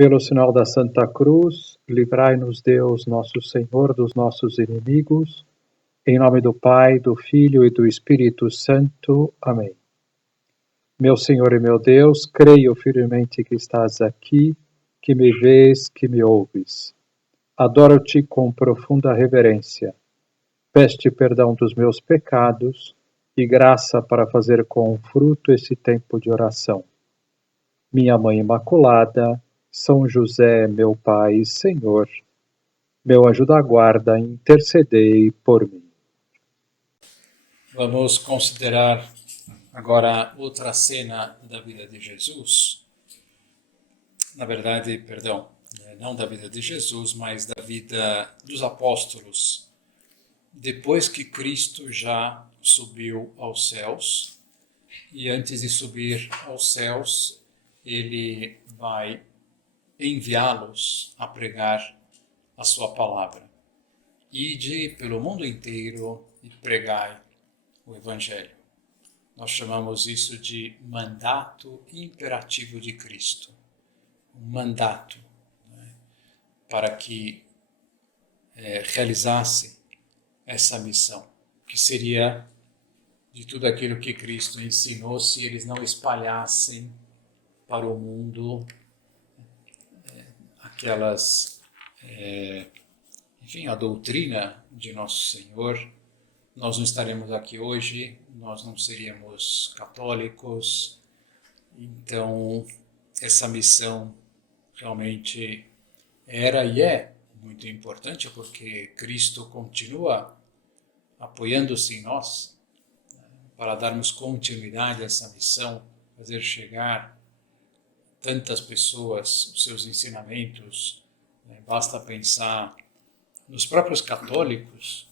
Pelo sinal da Santa Cruz, livrai-nos Deus, nosso Senhor, dos nossos inimigos. Em nome do Pai, do Filho e do Espírito Santo. Amém. Meu Senhor e meu Deus, creio firmemente que estás aqui, que me vês, que me ouves. Adoro-te com profunda reverência. Peço-te perdão dos meus pecados e graça para fazer com fruto esse tempo de oração. Minha Mãe Imaculada, São José, meu Pai e Senhor, meu anjo da guarda, intercedei por mim. Vamos considerar agora outra cena da vida de Jesus. Na verdade, perdão, não da vida de Jesus, mas da vida dos apóstolos. Depois que Cristo já subiu aos céus, e antes de subir aos céus, ele vai enviá-los a pregar a sua palavra. Ide pelo mundo inteiro e pregai o Evangelho. Nós chamamos isso de mandato imperativo de Cristo. Um mandato, né, para que realizasse essa missão, que seria de tudo aquilo que Cristo ensinou se eles não espalhassem para o mundo aquelas, enfim, a doutrina de Nosso Senhor. Nós não estaremos aqui hoje, nós não seríamos católicos, então essa missão realmente era e é muito importante, porque Cristo continua apoiando-se em nós para darmos continuidade a essa missão, fazer chegar tantas pessoas os seus ensinamentos. Basta pensar nos próprios católicos.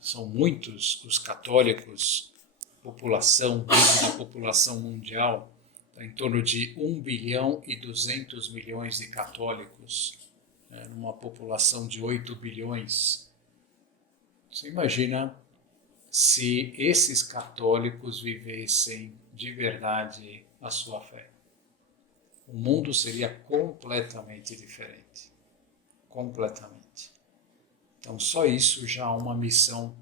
São muitos os católicos, população, dentro da população mundial, em torno de 1 bilhão e 200 milhões de católicos, numa população de 8 bilhões. Você imagina se esses católicos vivessem de verdade a sua fé. O mundo seria completamente diferente. Completamente. Então, só isso já é uma missão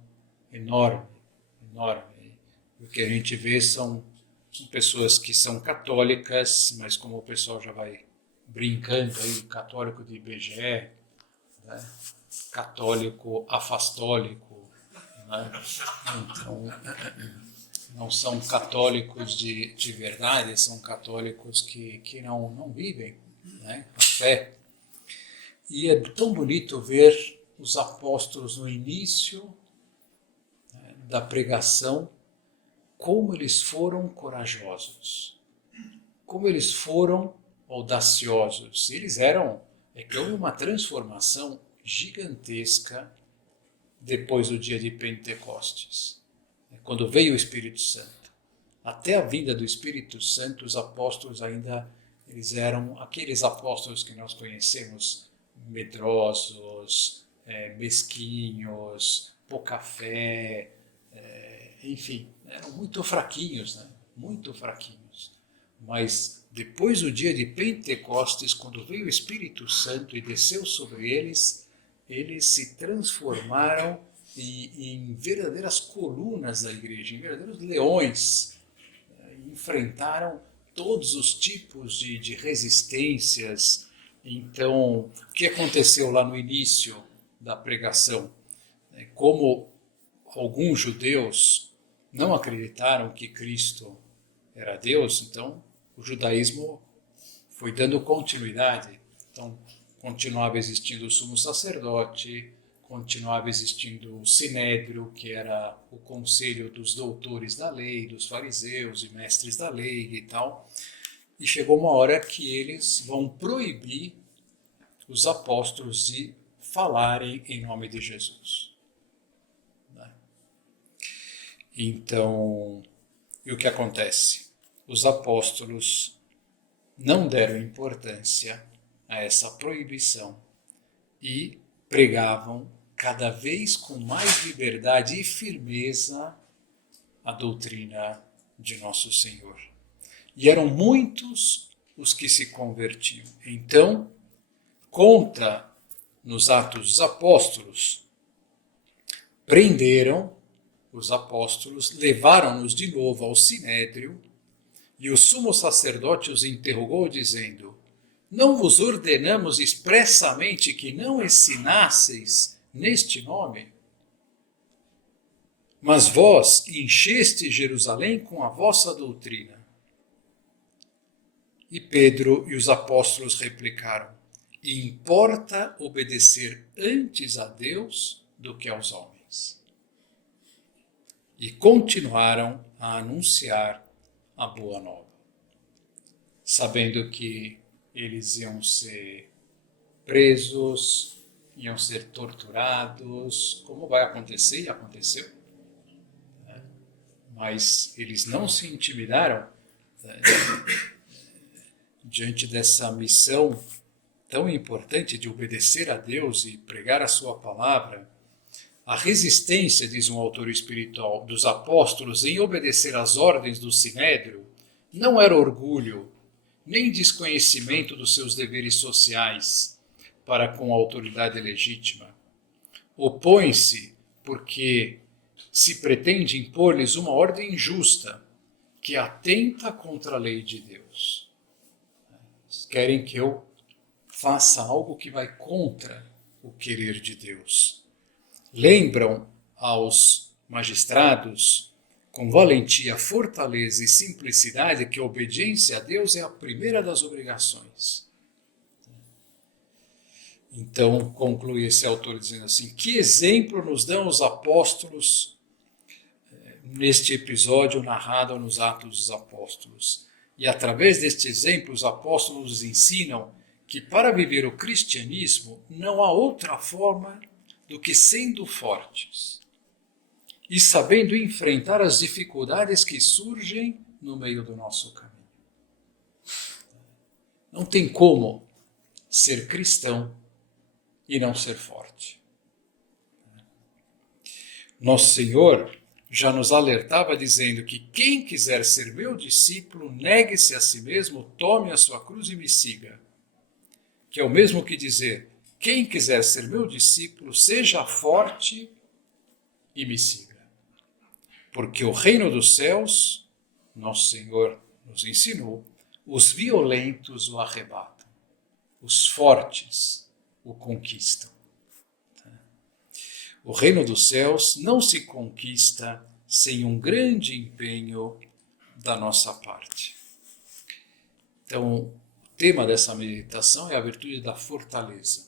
enorme, enorme. O que a gente vê são pessoas que são católicas, mas como o pessoal já vai brincando aí, católico de IBGE, né? Católico afastólico, né? Então, não são católicos de verdade, são católicos que não vivem, né, a fé. E é tão bonito ver os apóstolos no início, né, da pregação, como eles foram corajosos, como eles foram audaciosos. Eles que houve uma transformação gigantesca depois do dia de Pentecostes, quando veio o Espírito Santo. Até a vinda do Espírito Santo, os apóstolos eles eram aqueles apóstolos que nós conhecemos, medrosos, mesquinhos, pouca fé, enfim, eram muito fraquinhos, né? Muito fraquinhos. Mas depois do dia de Pentecostes, quando veio o Espírito Santo e desceu sobre eles se transformaram em verdadeiras colunas da igreja, em verdadeiros leões. Enfrentaram todos os tipos de resistências. Então, o que aconteceu lá no início da pregação? Como alguns judeus não acreditaram que Cristo era Deus, então o judaísmo foi dando continuidade. Então, continuava existindo o sumo sacerdote, continuava existindo o sinédrio, que era o conselho dos doutores da lei, dos fariseus e mestres da lei e tal. E chegou uma hora que eles vão proibir os apóstolos de falarem em nome de Jesus. Então, e o que acontece? Os apóstolos não deram importância a essa proibição e pregavam cada vez com mais liberdade e firmeza a doutrina de Nosso Senhor. E eram muitos os que se convertiam. Então, conta nos Atos dos Apóstolos, prenderam os apóstolos, levaram-nos de novo ao Sinédrio, e o sumo sacerdote os interrogou, dizendo: não vos ordenamos expressamente que não ensinasseis neste nome? Mas vós encheste Jerusalém com a vossa doutrina. E Pedro e os apóstolos replicaram: importa obedecer antes a Deus do que aos homens. E continuaram a anunciar a boa nova, sabendo que eles iam ser presos, iam ser torturados, como vai acontecer, e aconteceu. Mas eles não se intimidaram diante dessa missão tão importante de obedecer a Deus e pregar a sua palavra. A resistência, diz um autor espiritual, dos apóstolos em obedecer às ordens do Sinédrio não era orgulho, nem desconhecimento dos seus deveres sociais para com a autoridade legítima. Opõem-se porque se pretende impor-lhes uma ordem injusta que atenta contra a lei de Deus. Querem que eu faça algo que vai contra o querer de Deus. Lembram aos magistrados, com valentia, fortaleza e simplicidade, que a obediência a Deus é a primeira das obrigações. Então, conclui esse autor dizendo assim: que exemplo nos dão os apóstolos neste episódio narrado nos Atos dos Apóstolos? E através deste exemplo, os apóstolos nos ensinam que para viver o cristianismo não há outra forma do que sendo fortes e sabendo enfrentar as dificuldades que surgem no meio do nosso caminho. Não tem como ser cristão e não ser forte. Nosso Senhor já nos alertava dizendo que quem quiser ser meu discípulo, negue-se a si mesmo, tome a sua cruz e me siga. Que é o mesmo que dizer: quem quiser ser meu discípulo, seja forte e me siga. Porque o reino dos céus, nosso Senhor nos ensinou, os violentos o arrebatam, os fortes o conquistam. O reino dos céus não se conquista sem um grande empenho da nossa parte. Então, o tema dessa meditação é a virtude da fortaleza.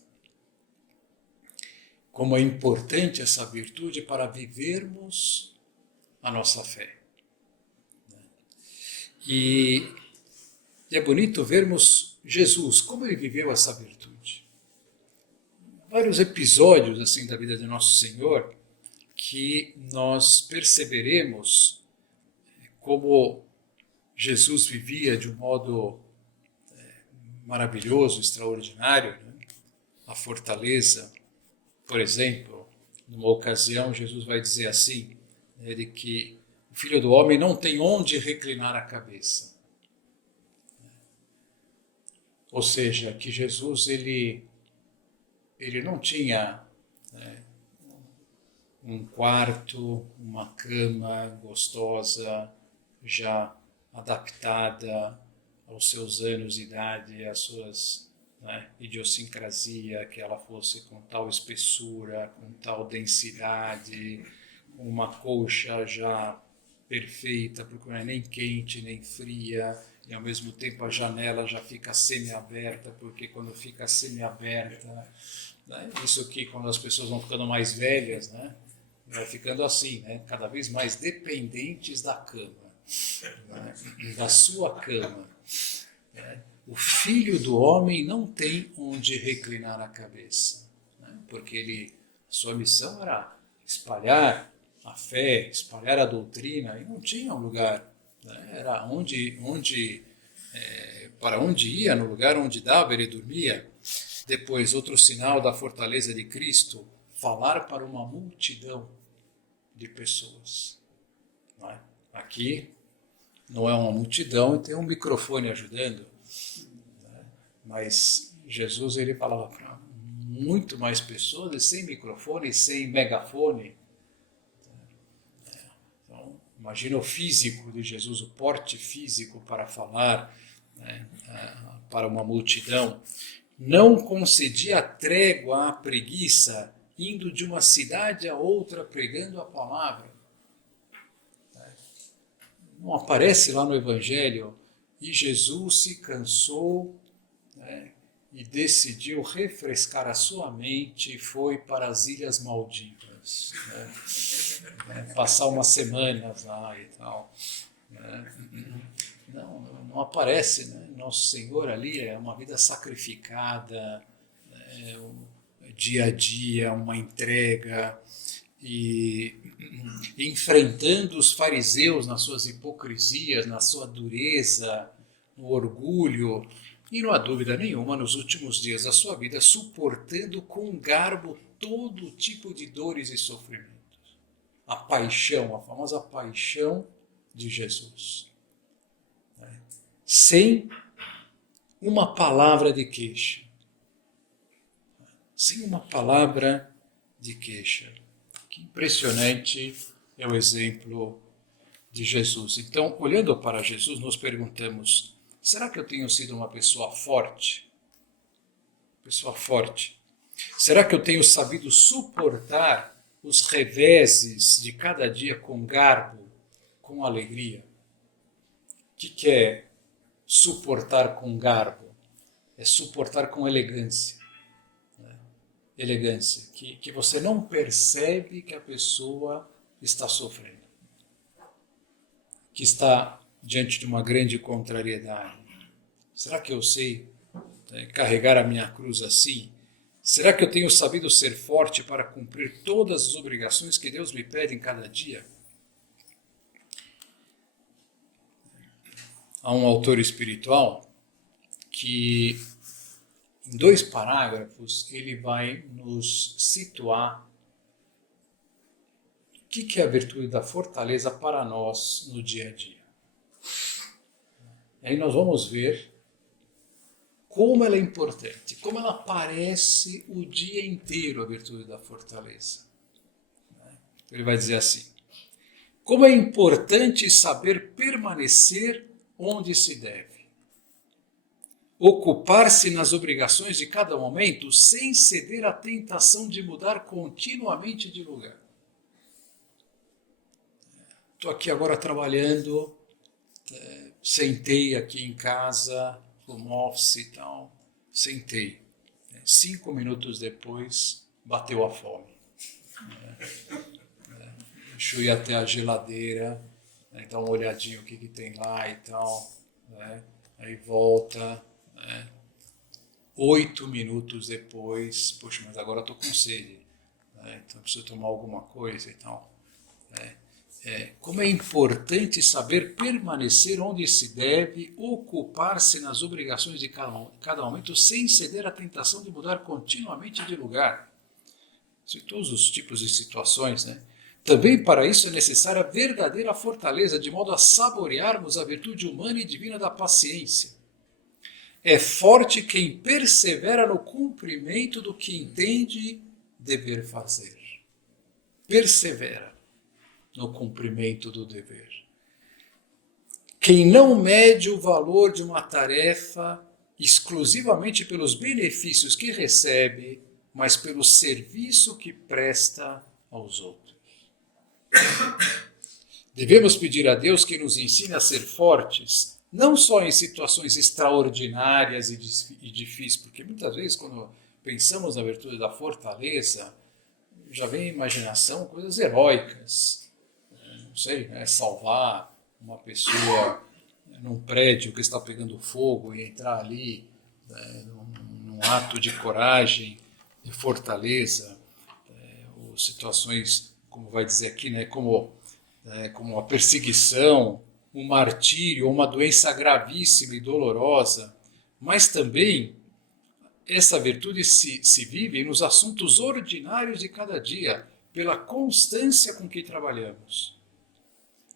Como é importante essa virtude para vivermos a nossa fé. E é bonito vermos Jesus, como ele viveu essa virtude. Vários episódios assim da vida de Nosso Senhor que nós perceberemos como Jesus vivia de um modo maravilhoso, extraordinário, né? A fortaleza. Por exemplo, numa ocasião, Jesus vai dizer assim, né, de que o Filho do Homem não tem onde reclinar a cabeça. Ou seja, que Jesus ele não tinha, né, um quarto, uma cama gostosa, já adaptada aos seus anos de idade, às suas, né, idiosincrasia, que ela fosse com tal espessura, com tal densidade, com uma colcha já perfeita, porque não é nem quente nem fria, e ao mesmo tempo a janela já fica semi-aberta, porque quando fica semi-aberta, né, isso aqui quando as pessoas vão ficando mais velhas, né, vai ficando assim, né, cada vez mais dependentes da cama, né, da sua cama. Né. O Filho do Homem não tem onde reclinar a cabeça, né, porque sua missão era espalhar a fé, espalhar a doutrina, e não tinha um lugar, né, era para onde ia, no lugar onde dava, ele dormia. Depois, outro sinal da fortaleza de Cristo, falar para uma multidão de pessoas. Não é? Aqui não é uma multidão e tem um microfone ajudando, Mas Jesus ele falava para muito mais pessoas, e sem microfone, sem megafone. Então, imagina o físico de Jesus, o porte físico para falar, né, para uma multidão. Não concedia trégua à preguiça, indo de uma cidade a outra pregando a palavra. Não aparece lá no Evangelho, e Jesus se cansou, né, e decidiu refrescar a sua mente e foi para as Ilhas Maldivas, né, passar umas semanas lá e tal. Né. Não aparece, né? Nosso Senhor ali é uma vida sacrificada, dia a dia, uma entrega, e enfrentando os fariseus nas suas hipocrisias, na sua dureza, no orgulho, e não há dúvida nenhuma, nos últimos dias da sua vida, suportando com garbo todo tipo de dores e sofrimentos. A paixão, a famosa paixão de Jesus. Sem uma palavra de queixa. Sem uma palavra de queixa. Que impressionante é o exemplo de Jesus. Então, olhando para Jesus, nos perguntamos, será que eu tenho sido uma pessoa forte? Pessoa forte. Será que eu tenho sabido suportar os reveses de cada dia com garbo, com alegria? O que é suportar com garbo? É suportar com elegância. Elegância, que você não percebe que a pessoa está sofrendo, que está diante de uma grande contrariedade. Será que eu sei carregar a minha cruz assim? Será que eu tenho sabido ser forte para cumprir todas as obrigações que Deus me pede em cada dia? Há um autor espiritual que, em 2 parágrafos, ele vai nos situar o que é a virtude da fortaleza para nós no dia a dia. E aí nós vamos ver como ela é importante, como ela aparece o dia inteiro, a virtude da fortaleza. Ele vai dizer assim, como é importante saber permanecer onde se deve. Ocupar-se nas obrigações de cada momento sem ceder à tentação de mudar continuamente de lugar. Estou aqui agora trabalhando, sentei aqui em casa, home office e tal, sentei. 5 minutos depois, bateu a fome. Deixa eu ir até a geladeira, dar uma olhadinha o que tem lá e tal, aí volta, 8 minutos depois, poxa, mas agora estou com sede, então preciso tomar alguma coisa e tal. Como é importante saber permanecer onde se deve, ocupar-se nas obrigações de cada momento, sem ceder à tentação de mudar continuamente de lugar. Em todos os tipos de situações, né? Também para isso é necessária a verdadeira fortaleza, de modo a saborearmos a virtude humana e divina da paciência. É forte quem persevera no cumprimento do que entende dever fazer. Persevera no cumprimento do dever. Quem não mede o valor de uma tarefa exclusivamente pelos benefícios que recebe, mas pelo serviço que presta aos outros. Devemos pedir a Deus que nos ensine a ser fortes, não só em situações extraordinárias e difíceis, porque muitas vezes quando pensamos na virtude da fortaleza, já vem a imaginação coisas heróicas. Não sei, salvar uma pessoa num prédio que está pegando fogo e entrar ali num ato de coragem e fortaleza, ou situações, como vai dizer aqui, como a perseguição, um martírio, uma doença gravíssima e dolorosa, mas também essa virtude se vive nos assuntos ordinários de cada dia, pela constância com que trabalhamos,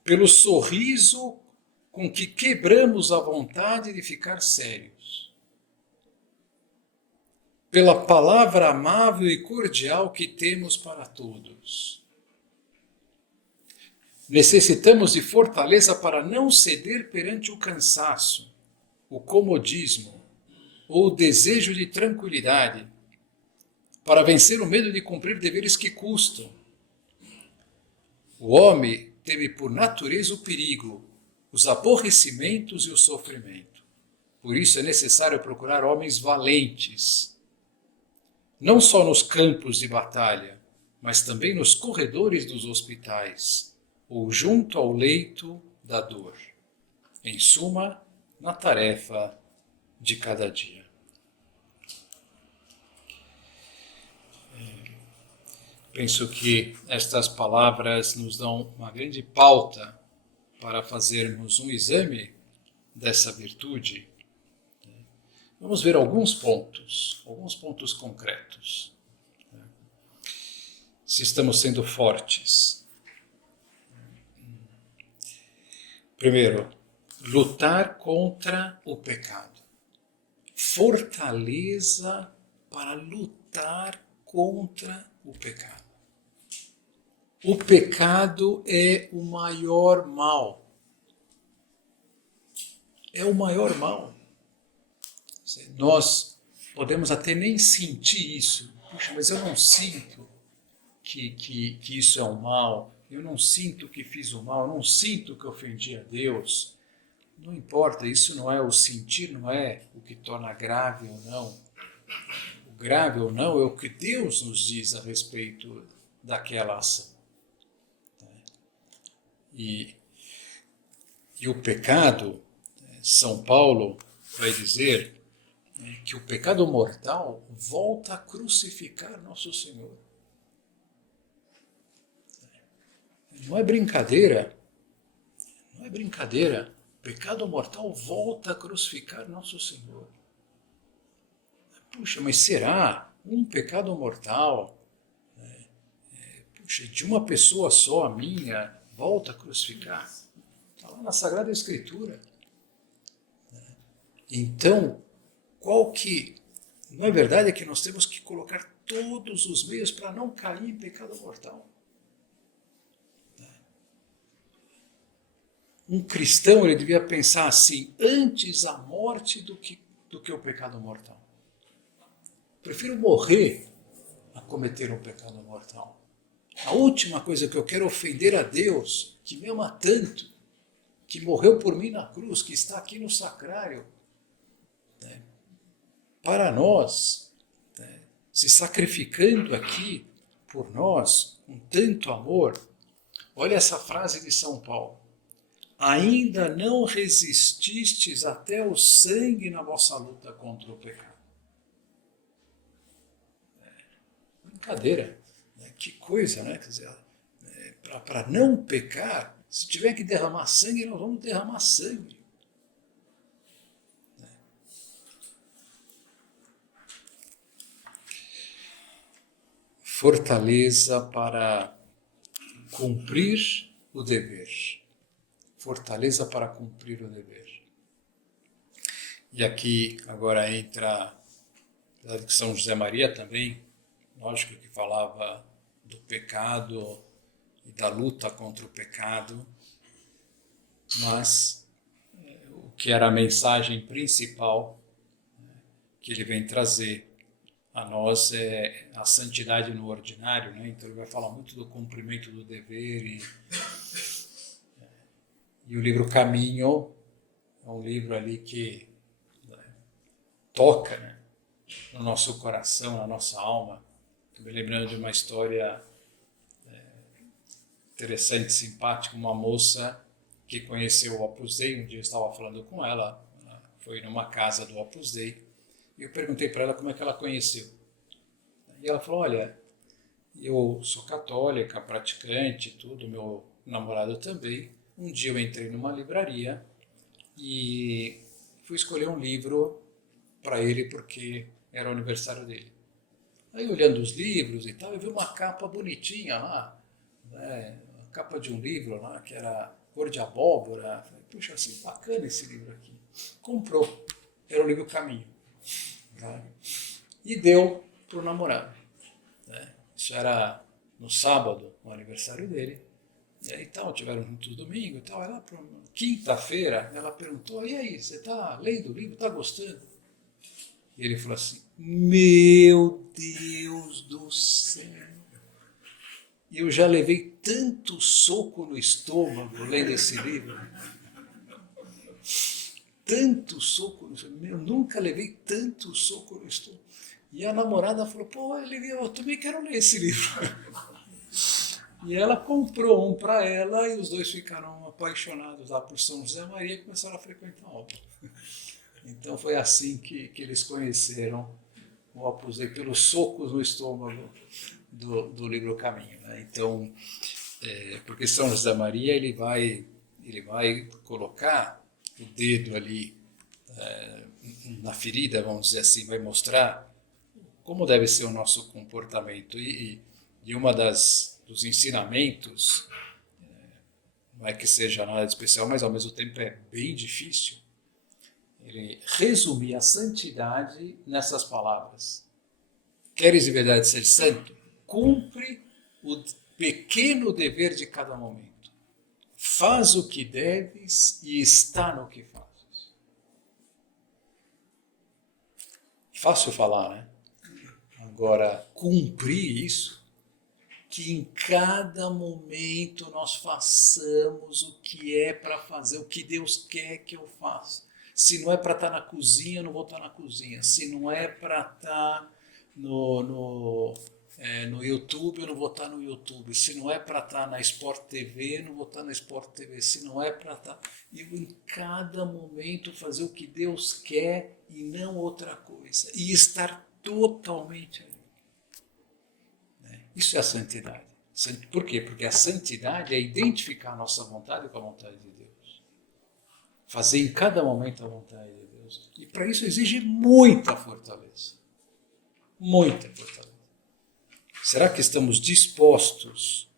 pelo sorriso com que quebramos a vontade de ficar sérios. pela palavra amável e cordial que temos para todos. Necessitamos de fortaleza para não ceder perante o cansaço, o comodismo ou o desejo de tranquilidade, para vencer o medo de cumprir deveres que custam. O homem teme por natureza o perigo, os aborrecimentos e o sofrimento. Por isso é necessário procurar homens valentes, não só nos campos de batalha, mas também nos corredores dos hospitais, ou junto ao leito da dor. Em suma, na tarefa de cada dia. Penso que estas palavras nos dão uma grande pauta para fazermos um exame dessa virtude. Vamos ver alguns pontos concretos. Se estamos sendo fortes. Primeiro, lutar contra o pecado. Fortaleza para lutar contra o pecado. O pecado é o maior mal. É o maior mal. Nós podemos até nem sentir isso. Puxa, mas eu não sinto que isso é um mal. Eu não sinto que fiz o mal. Eu não sinto que ofendi a Deus. Não importa, isso não é o sentir, não é o que torna grave ou não. O grave ou não é o que Deus nos diz a respeito daquela ação. E o pecado, São Paulo vai dizer que o pecado mortal volta a crucificar nosso Senhor. Não é brincadeira. Não é brincadeira. O pecado mortal volta a crucificar nosso Senhor. Puxa, mas será um pecado mortal? Puxa, de uma pessoa só, a minha, volta a crucificar? Está lá na Sagrada Escritura. Então, não é verdade que nós temos que colocar todos os meios para não cair em pecado mortal? Um cristão, ele devia pensar assim, antes a morte do que o pecado mortal. Prefiro morrer a cometer um pecado mortal. A última coisa que eu quero é ofender a Deus, que me ama tanto, que morreu por mim na cruz, que está aqui no sacrário, para nós, se sacrificando aqui por nós, com tanto amor. Olha essa frase de São Paulo. Ainda não resististes até o sangue na vossa luta contra o pecado. Brincadeira. Que coisa, né? Quer dizer, para não pecar, se tiver que derramar sangue, nós vamos derramar sangue. Fortaleza para cumprir o dever. Fortaleza para cumprir o dever. E aqui agora entra São José Maria também, lógico que falava do pecado e da luta contra o pecado, mas o que era a mensagem principal que ele vem trazer a nós é a santidade no ordinário, né? Então ele vai falar muito do cumprimento do dever e o livro Caminho é um livro ali que toca, né, no nosso coração, na nossa alma. Estou me lembrando de uma história interessante, simpática, uma moça que conheceu o Opus Dei. Um dia eu estava falando com ela, foi numa casa do Opus Dei, e eu perguntei para ela como é que ela conheceu. E ela falou, olha, eu sou católica, praticante, tudo, meu namorado também. Um dia eu entrei numa livraria e fui escolher um livro para ele porque era o aniversário dele. Aí olhando os livros e tal, eu vi uma capa bonitinha lá, né, a capa de um livro lá que era cor de abóbora. Falei, puxa, assim, bacana esse livro aqui. Comprou, era o livro Caminho. Tá? e deu para o namorado. Né? Isso era no sábado, no aniversário dele. E aí tal, tiveram juntos domingo e tal. Ela, quinta-feira, ela perguntou, e aí, você está lendo o livro, está gostando? E ele falou assim, meu Deus do céu, eu já levei tanto soco no estômago lendo esse livro. Tanto soco no estômago. Eu nunca levei tanto soco no estômago. E a namorada falou, pô, eu também quero ler esse livro. E ela comprou um para ela e os dois ficaram apaixonados lá por São José Maria e começaram a frequentar a obra. Então foi assim que eles conheceram o Opus Dei, pelos socos no estômago do livro Caminho. Né? Então, porque São José Maria ele vai colocar o dedo ali na ferida, vamos dizer assim, vai mostrar como deve ser o nosso comportamento. E uma dos ensinamentos, não é que seja nada de especial, mas ao mesmo tempo é bem difícil, ele resumir a santidade nessas palavras. Queres de verdade ser santo? Cumpre o pequeno dever de cada momento. Faz o que deves e está no que fazes. Fácil falar, né? Agora, cumprir isso, que em cada momento nós façamos o que é para fazer, o que Deus quer que eu faça. Se não é para estar na cozinha, eu não vou estar na cozinha. Se não é para estar no YouTube, eu não vou estar no YouTube. Se não é para estar na Sport TV, eu não vou estar na Sport TV. Se não é para estar... Eu, em cada momento, fazer o que Deus quer e não outra coisa. E estar totalmente ali. Isso é a santidade. Por quê? Porque a santidade é identificar a nossa vontade com a vontade de Deus. Fazer em cada momento a vontade de Deus. E para isso exige muita fortaleza. Muita fortaleza. Será que estamos dispostos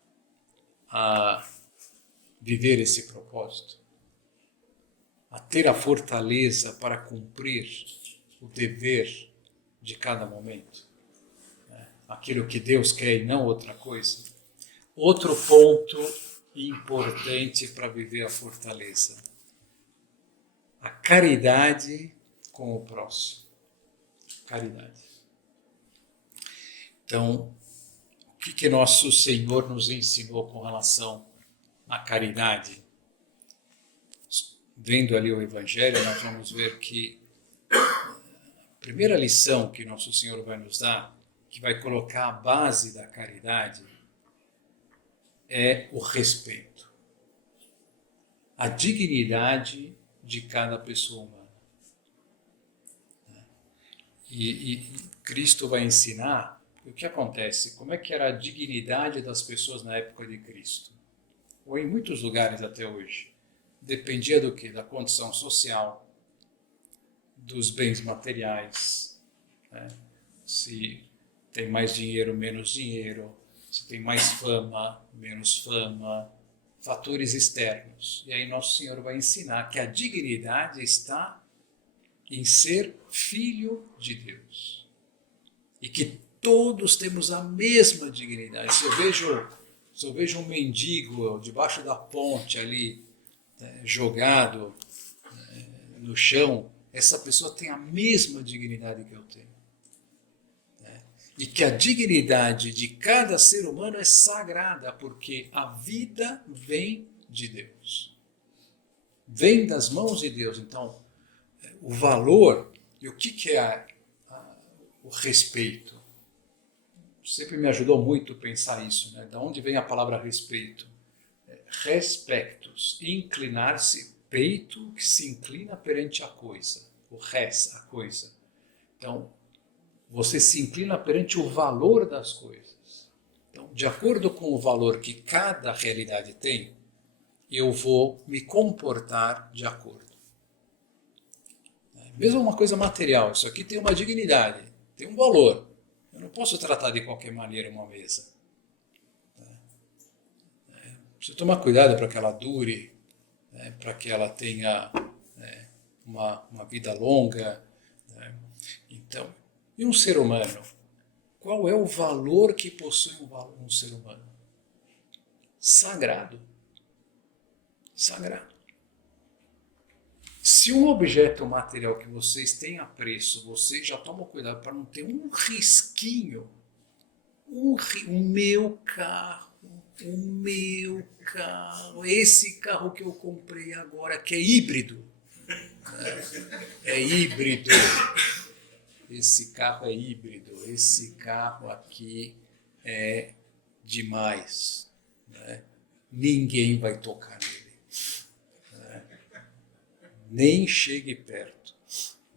a viver esse propósito? A ter a fortaleza para cumprir o dever de cada momento? Aquilo que Deus quer e não outra coisa? Outro ponto importante para viver a fortaleza. A caridade com o próximo. Caridade. Então, o que nosso Senhor nos ensinou com relação à caridade? Vendo ali o Evangelho, nós vamos ver que a primeira lição que nosso Senhor vai nos dar, que vai colocar a base da caridade, é o respeito. A dignidade de cada pessoa humana. E Cristo vai ensinar o que acontece, como é que era a dignidade das pessoas na época de Cristo. Ou em muitos lugares até hoje. Dependia do quê? Da condição social, dos bens materiais, né? Se tem mais dinheiro, menos dinheiro, se tem mais fama, menos fama, fatores externos. E aí nosso Senhor vai ensinar que a dignidade está em ser filho de Deus. E que todos temos a mesma dignidade. Se eu vejo um mendigo debaixo da ponte ali, jogado no chão, essa pessoa tem a mesma dignidade que eu tenho. E que a dignidade de cada ser humano é sagrada, porque a vida vem de Deus. Vem das mãos de Deus. Então, o valor, e o que é o respeito? Sempre me ajudou muito pensar isso, né? Da onde vem a palavra respeito? Respectus, inclinar-se, peito que se inclina perante a coisa, o res, a coisa. Então, você se inclina perante o valor das coisas. Então, de acordo com o valor que cada realidade tem, eu vou me comportar de acordo. Mesmo uma coisa material, isso aqui tem uma dignidade, tem um valor. Eu não posso tratar de qualquer maneira uma mesa. Preciso tomar cuidado para que ela dure, para que ela tenha uma vida longa. Então, E um ser humano? Qual é o valor que possui um ser humano? Sagrado. Sagrado. Se um objeto material que vocês têm apreço, vocês já tomam cuidado para não ter um risquinho, o meu carro, esse carro que eu comprei agora, que é híbrido. É híbrido. Esse carro é híbrido. Esse carro aqui é demais. Né? Ninguém vai tocar nele. Né? Nem chegue perto.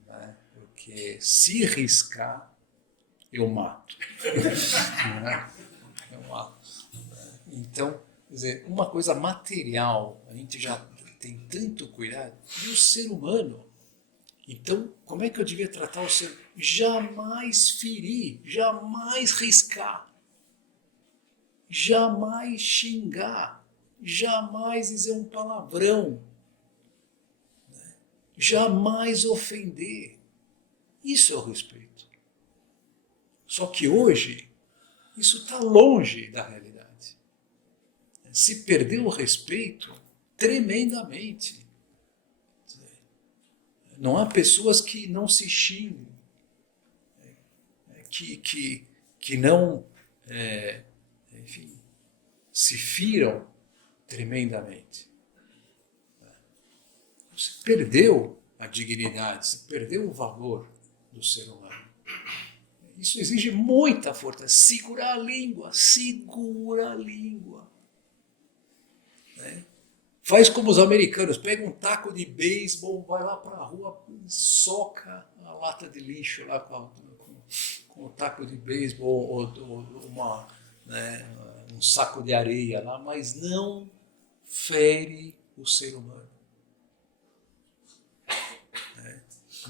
Né? Porque se riscar, eu mato. Né? Eu mato. Então, quer dizer, uma coisa material, a gente já tem tanto cuidado, e o ser humano. Então, como é que eu devia tratar o ser humano? Jamais ferir, jamais riscar, jamais xingar, jamais dizer um palavrão, né? Jamais ofender. Isso é o respeito. Só que hoje, isso está longe da realidade. Se perdeu o respeito tremendamente. Não há pessoas que não se xinguem, que não, enfim, se firam tremendamente. Se perdeu a dignidade, se perdeu o valor do ser humano. Isso exige muita força. Segura a língua, segura a língua. Né? Faz como os americanos, pega um taco de beisebol, vai lá para a rua, soca a lata de lixo lá com o taco de beisebol ou um saco de areia lá, mas não fere o ser humano.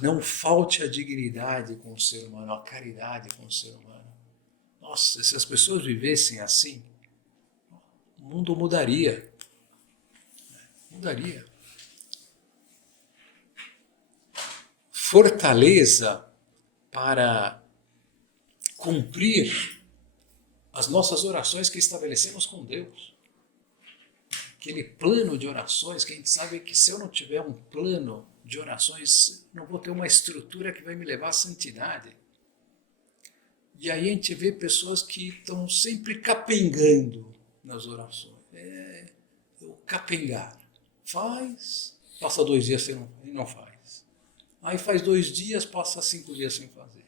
Não falte a dignidade com o ser humano, a caridade com o ser humano. Nossa, se as pessoas vivessem assim, o mundo mudaria. Mudaria. Fortaleza para cumprir as nossas orações que estabelecemos com Deus. Aquele plano de orações que a gente sabe que se eu não tiver um plano de orações, não vou ter uma estrutura que vai me levar à santidade. E aí a gente vê pessoas que estão sempre capengando nas orações. O capengar. Faz, passa 2 dias sem não faz. Aí faz 2 dias, passa 5 dias sem fazer.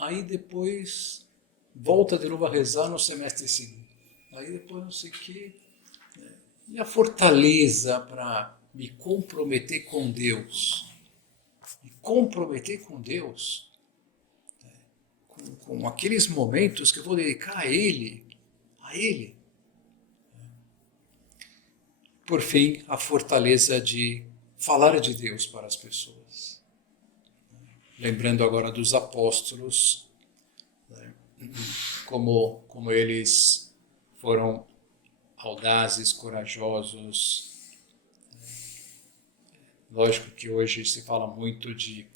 Aí depois volta de novo a rezar no semestre seguinte. Aí depois não sei o quê. E a fortaleza para me comprometer com Deus. Me comprometer com Deus. Com aqueles momentos que eu vou dedicar a Ele. A Ele. Por fim, a fortaleza de falar de Deus para as pessoas. Lembrando agora dos apóstolos, né? como eles foram audazes, corajosos. Lógico que hoje se fala muito de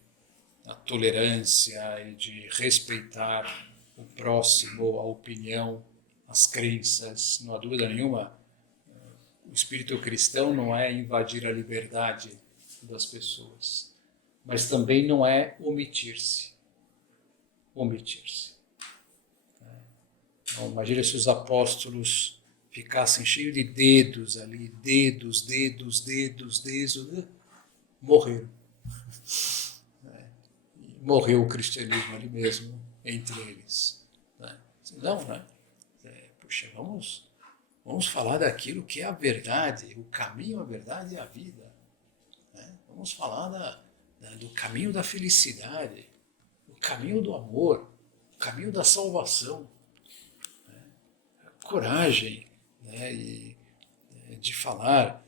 a tolerância e de respeitar o próximo, a opinião, as crenças. Não há dúvida nenhuma, o espírito cristão não é invadir a liberdade das pessoas, mas também não é omitir-se. Omitir-se. Então, imagina se os apóstolos ficassem cheios de dedos ali, dedos, morreram. Morreu o cristianismo ali mesmo, entre eles. Não, né? Puxa, vamos falar daquilo que é a verdade, o caminho, a verdade e a vida. Né? Vamos falar do caminho da felicidade, o caminho do amor, o caminho da salvação. Né? Coragem, né? De falar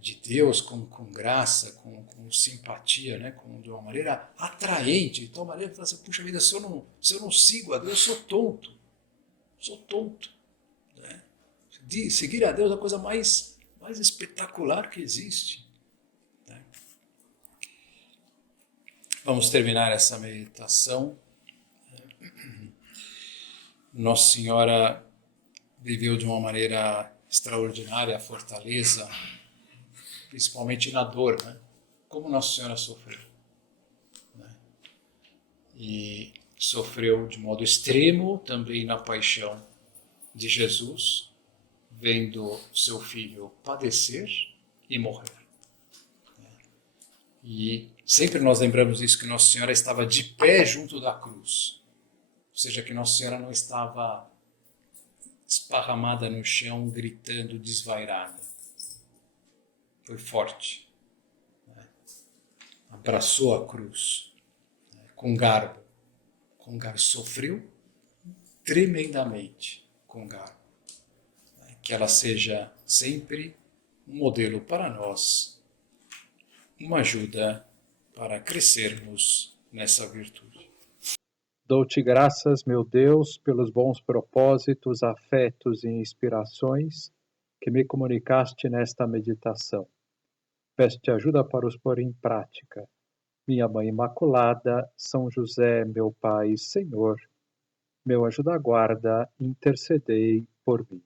de Deus com graça, com simpatia, né? De uma maneira atraente, de tal maneira que você fala assim, puxa vida, se eu não sigo a Deus, eu sou tonto. Né? Seguir a Deus é a coisa mais espetacular que existe. Né? Vamos terminar essa meditação. Nossa Senhora viveu de uma maneira extraordinária a fortaleza, principalmente na dor, né? Como Nossa Senhora sofreu, né? E sofreu de modo extremo também na paixão de Jesus, vendo seu filho padecer e morrer. E sempre nós lembramos isso, que Nossa Senhora estava de pé junto da cruz. Ou seja, que Nossa Senhora não estava esparramada no chão, gritando, desvairada. Foi forte. Abraçou a cruz com garbo. Com garbo. Sofreu tremendamente com garbo. Que ela seja sempre um modelo para nós, uma ajuda para crescermos nessa virtude. Dou-te graças, meu Deus, pelos bons propósitos, afetos e inspirações que me comunicaste nesta meditação. Peço-te ajuda para os pôr em prática. Minha Mãe Imaculada, São José, meu Pai e Senhor, meu anjo da guarda, intercedei por mim.